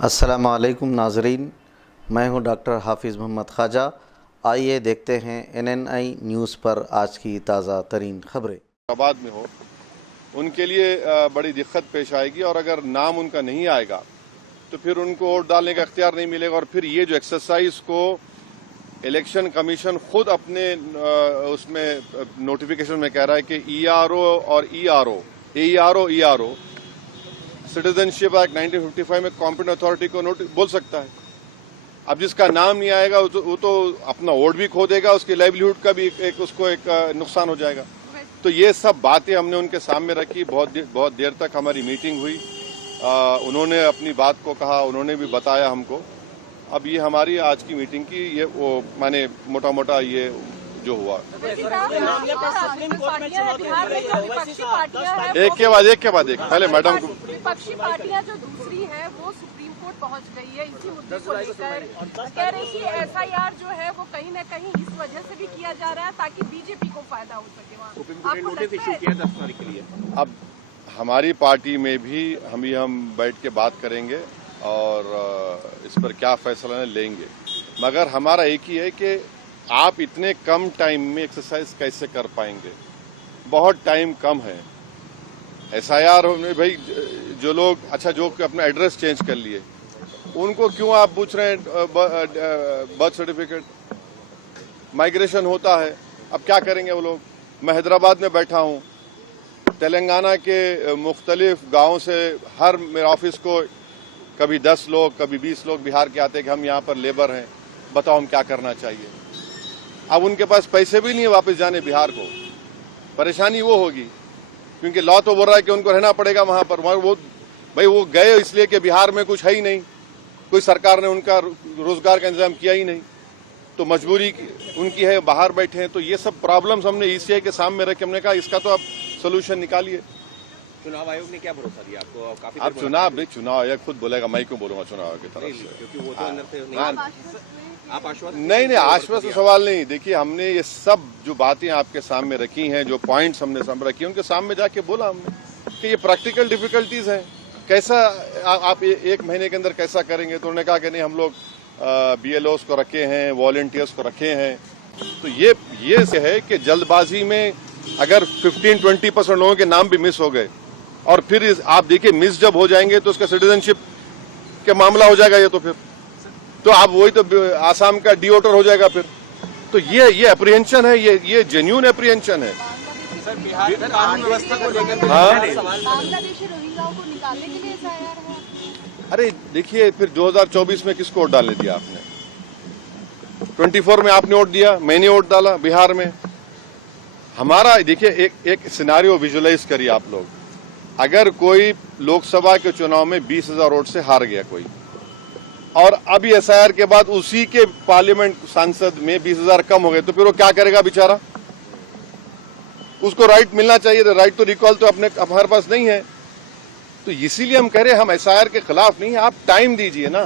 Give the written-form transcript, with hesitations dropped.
अस्सलामु अलैकुम नाज़रीन, मैं हूं डॉक्टर हाफिज़ मोहम्मद ख्वाजा। आइए देखते हैं NNI न्यूज़ पर आज की ताज़ा तरीन खबरें। आबाद में हो उनके लिए बड़ी दिक्कत पेश आएगी और अगर नाम उनका नहीं आएगा तो फिर उनको वोट डालने का इख्तियार नहीं मिलेगा। और फिर ये जो एक्सरसाइज को इलेक्शन कमीशन खुद अपने उसमें नोटिफिकेशन में कह रहा है कि ERO और ERO सिटीजनशिप एक्ट 1955 में कॉम्पिटेंट अथॉरिटी को बोल सकता है। अब जिसका नाम नहीं आएगा वो तो अपना वोट भी खो देगा, उसकी लाइवलीहुड का भी उसको एक नुकसान हो जाएगा। तो ये सब बातें हमने उनके सामने रखी। बहुत देर तक हमारी मीटिंग हुई, उन्होंने अपनी बात को कहा, उन्होंने भी बताया हमको। अब ये हमारी आज की मीटिंग की ये वो माने मोटा मोटा ये जो हुआ। एक के बाद एक पहले मैडम को विपक्षी पार्टियां जो दूसरी है वो सुप्रीम कोर्ट पहुंच गई है इसी मुद्दे को लेकर। कह रही कि FIR जो है वो कहीं न कहीं इस वजह से भी किया जा रहा है ताकि बीजेपी को फायदा हो सके। वहाँ सुप्रीम कोर्ट ने नोटिस इशू किया 10 तारीख के लिए। अब हमारी पार्टी में भी हम बैठ के बात करेंगे और इस पर क्या फैसला लेंगे, मगर हमारा एक ही है कि आप इतने कम टाइम में एक्सरसाइज कैसे कर पाएंगे। बहुत टाइम कम है। SIR में भाई जो लोग जो अपना एड्रेस चेंज कर लिए उनको क्यों आप पूछ रहे हैं बर्थ सर्टिफिकेट। माइग्रेशन होता है, अब क्या करेंगे वो लोग। मैं हैदराबाद में बैठा हूँ, तेलंगाना के मुख्तलिफ गाँव से हर मेरे ऑफिस को कभी 10 लोग कभी 20 लोग बिहार के आते हैं कि हम यहाँ पर लेबर हैं, बताओ हम क्या करना चाहिए। अब उनके पास पैसे भी नहीं है वापस जाने बिहार को। परेशानी वो होगी क्योंकि लॉ तो बोल रहा है कि उनको रहना पड़ेगा वहां पर। वो गए इसलिए कि बिहार में कुछ है ही नहीं, कोई सरकार ने उनका रोजगार का इंतजाम किया ही नहीं, तो मजबूरी उनकी है, बाहर बैठे हैं। तो ये सब प्रॉब्लम्स हमने ECI के सामने रखे, हमने कहा इसका तो आप सोल्यूशन निकालिए। चुनाव आयोग ने क्या भरोसा दिया आपको? काफी अब चुनाव आयोग खुद बोलेगा, मैं क्यों बोलूंगा चुनाव आयोग की तरफ से, क्योंकि वो तो अंदर से आप आश्वस्त नहीं आश्वस्त सवाल नहीं। देखिए हमने ये सब जो बातें आपके सामने रखी हैं, जो पॉइंट्स हमने सामने रखी हैं, उनके सामने जाके बोला हमने कि ये प्रैक्टिकल डिफिकल्टीज हैं, कैसा आप एक महीने के अंदर कैसा करेंगे। तो उन्होंने कहा कि नहीं हम लोग BLOs को रखे हैं, वॉलंटियर्स को रखे हैं। तो ये से है कि जल्दबाजी में अगर 15-20% लोगों के नाम भी मिस हो गए और फिर आप देखिए मिस जब हो जाएंगे तो उसका सिटीजनशिप के मामला हो जाएगा। ये तो आप वही तो आसाम का डिओटर हो जाएगा फिर। तो ये अप्रीहेंशन है, ये जेन्युइन अप्रीहेंशन है। सर बिहार कानून व्यवस्था को लेकर बांग्लादेशी रोहिंग्याओं को निकालने के लिए SIR है। अरे देखिए फिर 2024 में किसको वोट डालने दिया आपने? 24 में आपने वोट दिया, मैंने वोट डाला बिहार में। हमारा देखिए एक सिनेरियो विजुअलाइज करिए आप लोग। अगर कोई लोकसभा के चुनाव में 20,000 वोट से हार गया कोई, और अभी SIR के बाद उसी के पार्लियामेंट सांसद में 20,000 कम हो गए, तो फिर वो क्या करेगा बेचारा? उसको राइट मिलना चाहिए, तो राइट तो रिकॉल तो हमारे पास नहीं है। तो इसीलिए हम कह रहे हैं हम SIR के खिलाफ नहीं है, आप टाइम दीजिए ना।